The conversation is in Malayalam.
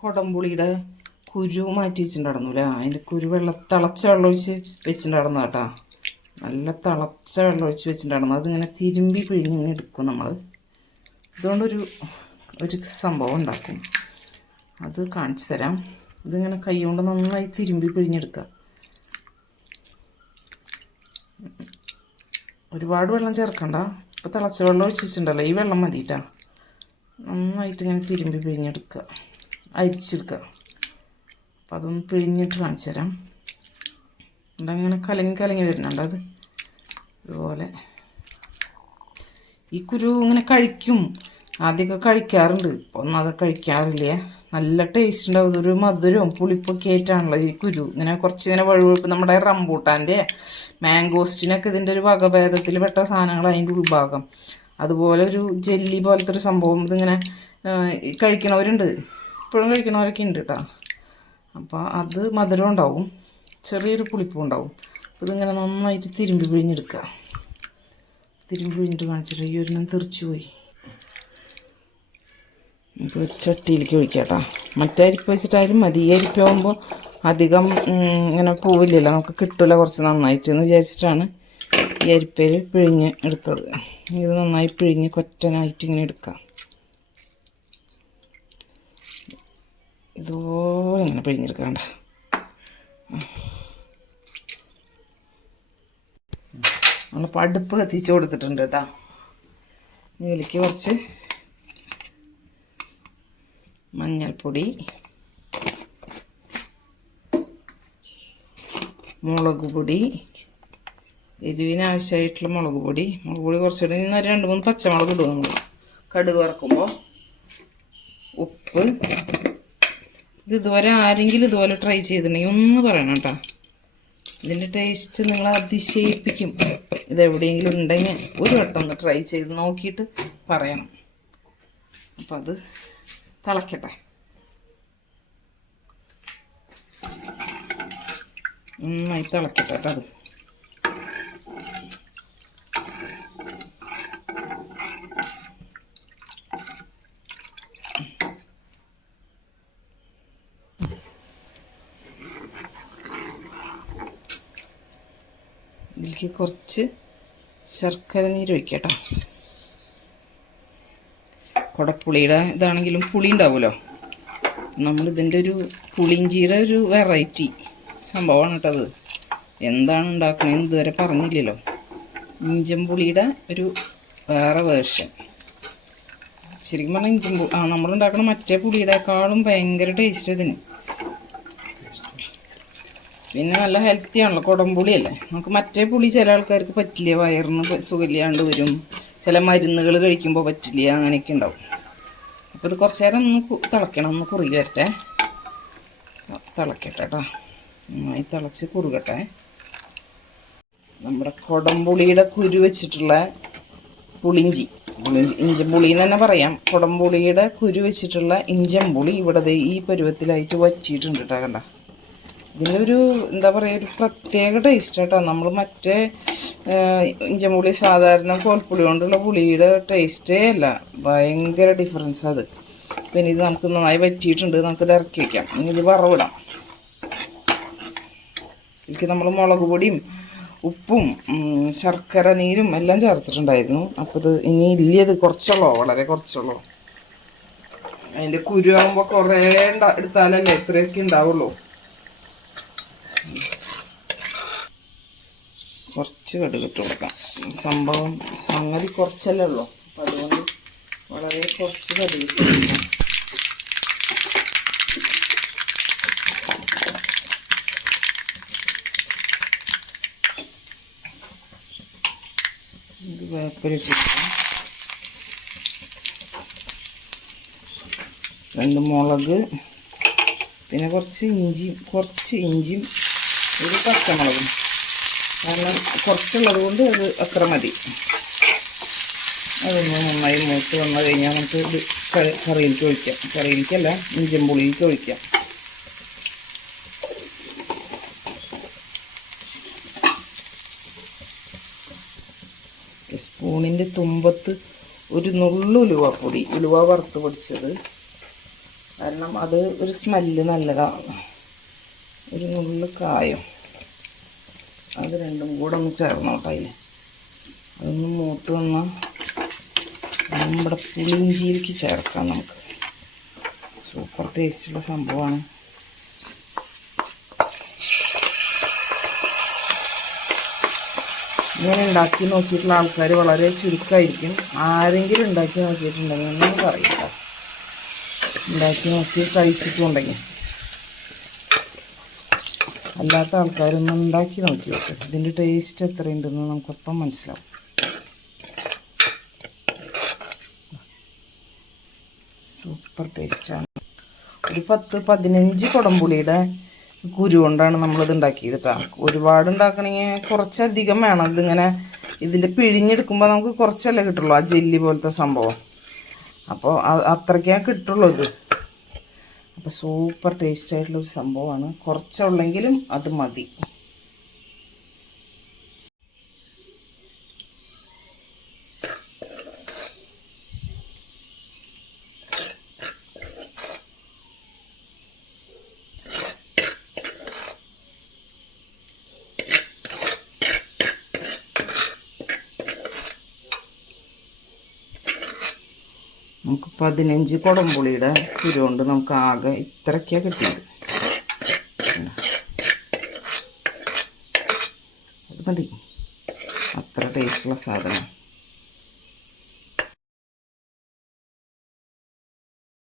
കൊടംപുളിയുടെ കുരു മാറ്റി വെച്ചിട്ടുണ്ടായിരുന്നു അല്ലേ അതിന്റെ കുരു വെള്ളം തിളച്ച വെള്ളം ഒഴിച്ച് വെച്ചിട്ടുണ്ടായിരുന്നു കേട്ടോ. നല്ല തിളച്ച വെള്ളം ഒഴിച്ച് വെച്ചിട്ടുണ്ടായിരുന്നു. അതിങ്ങനെ തിരുമ്പി പിഴിഞ്ഞിങ്ങനെ എടുക്കും നമ്മൾ ഇതുകൊണ്ടൊരു ഒരു സംഭവം ഉണ്ടാക്കും. അത് കാണിച്ചു തരാം. ഇതിങ്ങനെ കൈ കൊണ്ട് നന്നായി തിരുമ്പി പിഴിഞ്ഞെടുക്കുക ഒരുപാട് വെള്ളം ചേർക്കണ്ട. ഇപ്പോൾ തിളച്ച വെള്ളം ഒഴിച്ചിട്ടുണ്ടല്ലോ ഈ വെള്ളം മതിയിട്ടാ നന്നായിട്ട് ഇങ്ങനെ തിരുമ്പി പിഴിഞ്ഞെടുക്കുക അരിച്ചെടുക്കുക അപ്പോൾ അതൊന്ന് പിഴിഞ്ഞിട്ട് കാണിച്ചു തരാം. അങ്ങനെ കലങ്ങി കലങ്ങി വരുന്നുണ്ട് അത്. ഇതുപോലെ. ഈ കുരു ഇങ്ങനെ കഴിക്കും. ആദ്യമൊക്കെ കഴിക്കാറുണ്ട്. ഇപ്പോൾ ഒന്നും അത് കഴിക്കാറില്ല. നല്ല ടേസ്റ്റ് ഉണ്ടാവും. ഒരു മധുരവും പുളിപ്പൊക്കെ ആയിട്ടാണല്ലോ ഈ കുരു. ഇങ്ങനെ കുറച്ച് ഇങ്ങനെ വഴുവഴുപ്പ്. നമ്മുടെ റംബൂട്ടാന്റെ മാംഗോസ്റ്റിനൊക്കെ ഇതിന്റെ ഒരു വകഭേദത്തിൽ പെട്ട സാധനങ്ങൾ അതിന്റെ ഉൾഭാഗം. അതുപോലെ ഒരു ജെല്ലി പോലത്തെ ഒരു സംഭവം ഇതിങ്ങനെ കഴിക്കണവരുണ്ട്. ഇപ്പോഴും കഴിക്കണവരൊക്കെ ഉണ്ട് കേട്ടോ അപ്പോൾ അത് മധുരം ഉണ്ടാവും. ചെറിയൊരു പുളിപ്പും ഉണ്ടാവും. അപ്പോൾ ഇതിങ്ങനെ നന്നായിട്ട് തിരുമ്പി പിഴിഞ്ഞെടുക്കുക തിരുമ്പി പിഴിഞ്ഞിട്ട് കാണിച്ചിട്ട് ഈ ഒരെണ്ണം തെറിച്ചു പോയി. നമുക്ക് ചട്ടിയിലേക്ക് ഒഴിക്കാം കേട്ടോ മറ്റേ അരിപ്പ് വെച്ചിട്ടായാലും മതി. ഈ അരിപ്പാകുമ്പോൾ അധികം ഇങ്ങനെ പോവില്ലല്ലോ. നമുക്ക് കിട്ടില്ല കുറച്ച് നന്നായിട്ട് എന്ന് വിചാരിച്ചിട്ടാണ് ഈ അരിപ്പയിൽ പിഴിഞ്ഞ് എടുത്തത്. ഇത് നന്നായി പിഴിഞ്ഞ് കൊറ്റനായിട്ട് ഇങ്ങനെ എടുക്കാം. ഇതുപോലെ ഇങ്ങനെ പിഴിഞ്ഞെടുക്കണ്ട നമ്മൾ പടുപ്പ് കത്തിച്ച് കൊടുത്തിട്ടുണ്ട് കേട്ടോ. ഇതിലേക്ക് കുറച്ച് മഞ്ഞൾപ്പൊടി മുളക് പൊടി എരിവിനാവശ്യമായിട്ടുള്ള മുളക് പൊടി. മുളക് പൊടി കുറച്ചുകൂടി രണ്ട് മൂന്ന് പച്ചമുളക് ഇടും നമ്മൾ കടുക് വറക്കുമ്പോൾ ഉപ്പ് ഇത് ഇതുവരെ ആരെങ്കിലും ഇതുപോലെ ട്രൈ ചെയ്തിട്ടുണ്ടെങ്കിൽ ഒന്ന് പറയണം കേട്ടോ. ഇതിന്റെ ടേസ്റ്റ് നിങ്ങൾ അതിശയിപ്പിക്കും. ഇതെവിടെയെങ്കിലും ഉണ്ടെങ്കിൽ ഒരു വട്ടം ഒന്ന് ട്രൈ ചെയ്ത് നോക്കിയിട്ട് പറയണം. അപ്പം അത് തിളക്കട്ടെ. നന്നായി തിളക്കട്ടെ കേട്ടോ അത്. ഇതിലേക്ക് കുറച്ച് ശർക്കര നീര് ഒഴിക്കാം കേട്ടോ കുടപ്പുളിയുടെ ഇതാണെങ്കിലും പുളി ഉണ്ടാവുമല്ലോ. നമ്മൾ ഇതിന്റെ ഒരു പുളിഞ്ചിയുടെ ഒരു വെറൈറ്റി സംഭവമാണ് കേട്ടോ അത്. എന്താണ് ഉണ്ടാക്കണതെന്ന് ഇതുവരെ പറഞ്ഞില്ലല്ലോ. ഇഞ്ചൻ പുളിയുടെ ഒരു വേറെ വേർഷൻ ശരിക്കും പറഞ്ഞാൽ ഇഞ്ചൻ പു ആ നമ്മളുണ്ടാക്കുന്ന മറ്റേ പുളിയുടെക്കാളും ഭയങ്കര ടേസ്റ്റ് ഇതിന്. പിന്നെ നല്ല ഹെൽത്തി ആണല്ലോ. കുടംപുളിയല്ലേ നമുക്ക് മറ്റേ പുളി ചില ആൾക്കാർക്ക് പറ്റില്ല. വയറിന് സുഖമില്ലാണ്ട് വരും. ചില മരുന്നുകൾ കഴിക്കുമ്പോൾ പറ്റില്ല. അങ്ങനെയൊക്കെ ഉണ്ടാവും. അപ്പോൾ ഇത് കുറച്ച് നേരം ഒന്ന് തിളയ്ക്കണം ഒന്ന് കുറുകി വരട്ടെ. തിളക്കട്ടെ കേട്ടോ. നന്നായി തിളച്ച് കുറുകട്ടെ. നമ്മുടെ കുടംപുളിയുടെ കുരു വെച്ചിട്ടുള്ള പുളിഞ്ചി പുളിഞ്ചി ഇഞ്ചൻ പുളി എന്ന് തന്നെ പറയാം. കുടംപുളിയുടെ കുരു വെച്ചിട്ടുള്ള ഇഞ്ചംപുളി ഇവിടെ ഈ പരുവത്തിലായിട്ട് വറ്റിയിട്ടുണ്ട് കേട്ടോ കണ്ട? ഇതിന്റെ ഒരു എന്താ പറയുക ഒരു പ്രത്യേക ടേസ്റ്റ് കേട്ടോ നമ്മൾ മറ്റേ ഇഞ്ചമ്പുളി സാധാരണ കോൽപ്പുളി കൊണ്ടുള്ള പുളിയുടെ ടേസ്റ്റേ അല്ല. ഭയങ്കര ഡിഫറൻസ് അത്. പിന്നെ ഇത് നമുക്ക് നന്നായി വറ്റിയിട്ടുണ്ട്. നമുക്ക് ഇറക്കി വയ്ക്കാം ഇനി ഇത് വറവിടാം. ഇതിലേക്ക് നമ്മൾ മുളക് പൊടിയും ഉപ്പും ശർക്കര നീരും എല്ലാം ചേർത്തിട്ടുണ്ടായിരുന്നു. അപ്പോൾ ഇത് ഇനി ഇല്ലത് കുറച്ചുള്ളൂ? വളരെ കുറച്ചുള്ളൂ. അതിന്റെ കുരു ആകുമ്പോൾ കുറേ എടുത്താലല്ലേ ഇത്രയൊക്കെ ഉണ്ടാവുള്ളൂ കുറച്ച് കടുകിട്ട് കൊടുക്കാം സംഭവം സംഗതി കുറച്ചല്ലേ ഉള്ളൂ. അപ്പം അതുകൊണ്ട് വളരെ കുറച്ച് കടുകിട്ട് കൊടുക്കാം ഇത് വേപ്പിലിട്ട് കൊടുക്കാം രണ്ട് മുളക് പിന്നെ കുറച്ച് ഇഞ്ചിയും കുറച്ച് ഇഞ്ചിയും ഒരു പച്ചമുളകും. കാരണം കുറച്ചുള്ളത് കൊണ്ട് അത് അത്ര മതി. അതൊന്ന് നന്നായി മൂത്ത് വന്നു കഴിഞ്ഞാൽ നമുക്ക് ഇത് കറിയിലേക്ക് ഒഴിക്കാം. കറിയിലേക്കല്ല ഇഞ്ചൻ പുളിയിലേക്ക് ഒഴിക്കാം. സ്പൂണിന്റെ തുമ്പത്ത് ഒരു നുള്ളു ഉലുവപ്പൊടി. ഉലുവ വറുത്ത് പൊടിച്ചത്. കാരണം അത് ഒരു സ്മെല്ല് നല്ലതാണ്. ഒരു നുള്ളു കായം. അത് രണ്ടും കൂടെ ഒന്ന് ചേർന്നോട്ടെ അതിൽ അതൊന്ന് മൂത്ത് വന്നാൽ നമ്മുടെ പുളിഞ്ചിയിലേക്ക് ചേർക്കാം നമുക്ക്. സൂപ്പർ ടേസ്റ്റുള്ള സംഭവമാണ്. ഇങ്ങനെ ഉണ്ടാക്കി നോക്കിയിട്ടുള്ള ആൾക്കാർ വളരെ ചുരുക്കമായിരിക്കും ആരെങ്കിലും ഉണ്ടാക്കി നോക്കിയിട്ടുണ്ടെങ്കിൽ ഒന്നും പറയില്ല. ഉണ്ടാക്കി നോക്കി കഴിച്ചിട്ടുണ്ടെങ്കിൽ. അല്ലാത്ത ആൾക്കാരൊന്നും ഉണ്ടാക്കി നോക്കി നോക്കും. ഇതിന്റെ ടേസ്റ്റ് എത്രയുണ്ടെന്ന് നമുക്കപ്പം മനസ്സിലാവും. സൂപ്പർ ടേസ്റ്റാണ് ഒരു പത്ത് പതിനഞ്ച് കുടംപുളിയുടെ കുരു കൊണ്ടാണ് നമ്മളിത് ഉണ്ടാക്കിയത് ഒരുപാട് ഉണ്ടാക്കണമെങ്കിൽ കുറച്ചധികം വേണം. ഇതിങ്ങനെ ഇതിന്റെ പിഴിഞ്ഞെടുക്കുമ്പോൾ നമുക്ക് കുറച്ചല്ലേ കിട്ടുള്ളൂ. ആ ജെല്ലി പോലത്തെ സംഭവം. അപ്പോൾ അത്രയ്ക്കേ കിട്ടുള്ളൂ ഇത്. അപ്പോൾ സൂപ്പർ ടേസ്റ്റ് ആയിട്ടുള്ള ഒരു സംഭവമാണ്. കുറച്ചുള്ളെങ്കിലും അത് മതി. നമുക്ക് പതിനഞ്ച് കുടംപുളിയുടെ കുരു കൊണ്ട് നമുക്ക് ആകെ ഇത്രയ്ക്കാണ് കിട്ടിയത്. അത് മതി. അത്ര ടേസ്റ്റുള്ള സാധനം.